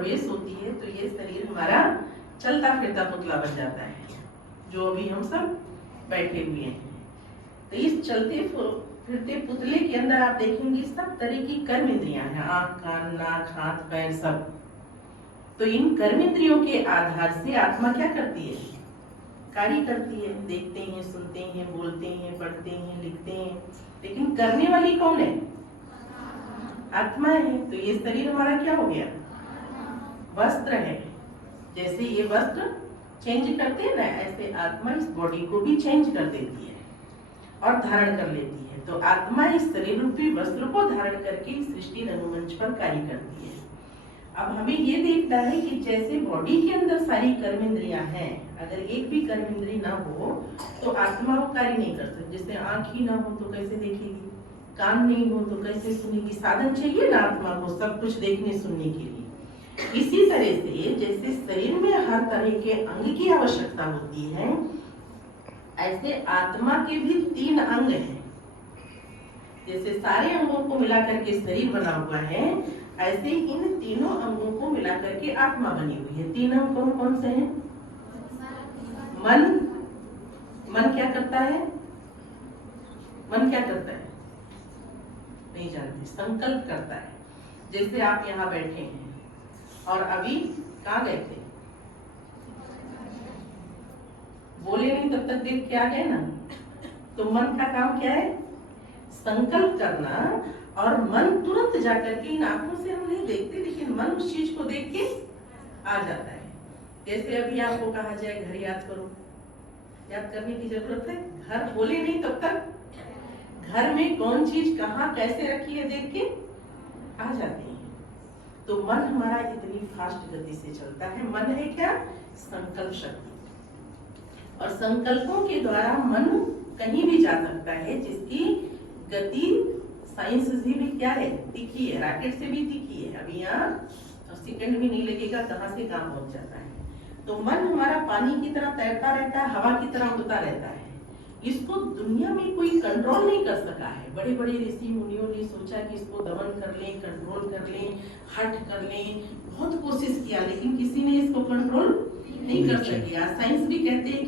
प्रवेश होती है तो ये शरीर हमारा चलता फिरता पुतला बन जाता है, जो अभी हम सब बैठे हुए हैं। तो इस चलते फिरते पुतले के अंदर आप देखेंगे सब तरह की कर्म इंद्रियां हैं, आंख, कान, नाक, हाथ, पैर सब। तो इन कर्म इंद्रियों के आधार से आत्मा क्या करती है? कार्य करती है। देखते हैं, सुनते हैं, बोलते हैं, पढ़ते हैं, लिखते हैं, लेकिन करने वाली कौन है? आत्मा है। तो ये शरीर हमारा क्या हो गया? वस्त्र है। जैसे ये वस्त्र चेंज करते हैं ना, ऐसे आत्मा इस बॉडी को भी चेंज कर देती है और धारण कर लेती है। तो आत्मा इस शरीर रूपी वस्त्र को धारण करके सृष्टि रंगमंच पर कार्य करती है। अब हमें ये देखना है कि जैसे बॉडी के अंदर सारी कर्म इंद्रियां हैं, अगर एक भी कर्म इंद्रिय ना हो तो आत्मा वो कार्य नहीं कर सकती। जैसे आंख ही ना हो तो कैसे देखेगी, कान नहीं हो तो कैसे सुनेगी, साधन चाहिए ना आत्मा को सब कुछ देखने सुनने के लिए। इसी तरह से जैसे शरीर में हर तरह के अंग की आवश्यकता होती है, ऐसे आत्मा के भी 3 अंग हैं। जैसे सारे अंगों को मिलाकर के शरीर बना हुआ है, ऐसे इन तीनों अंगों को मिलाकर के आत्मा बनी हुई है। 3 अंग कौन कौन से हैं? मन क्या करता है? मन क्या करता है? नहीं जानते। संकल्प करता है। जैसे आप यहाँ बैठे हैं और अभी कहाँ गए थे? बोले नहीं तब तक देख के आ गए ना। तो मन का काम क्या है? संकल्प करना। और मन तुरंत जाकर के, इन आंखों से हम नहीं देखते लेकिन मन उस चीज को देख के आ जाता है। जैसे अभी आपको कहा जाए घर याद करो, याद करने की जरूरत है? घर बोले नहीं तब तक घर में कौन चीज कहाँ कैसे रखी है देख के आ जाती है। तो मन हमारा इतनी फास्ट गति से चलता है। मन है क्या? संकल्प शक्ति। और संकल्पों के द्वारा मन कहीं भी जा सकता है, जिसकी गति साइंस से भी क्या है? तीखी है, रॉकेट से भी तीखी है। अभी यहाँ सेकंड भी नहीं लगेगा, कहाँ से कहाँ पहुंच जाता है। तो मन हमारा पानी की तरह तैरता रहता है, हवा की तरह उड़ता रहता है। इसको दुनिया में कोई कंट्रोल नहीं कर सका है। बड़े बड़े ऋषि मुनियों ने सोचा कि इसको दमन कर लें, कंट्रोल कर लें, हट कर लें, बहुत कोशिश किया, लेकिन किसी ने इसको कंट्रोल नहीं कर सके। आज साइंस भी कहते हैं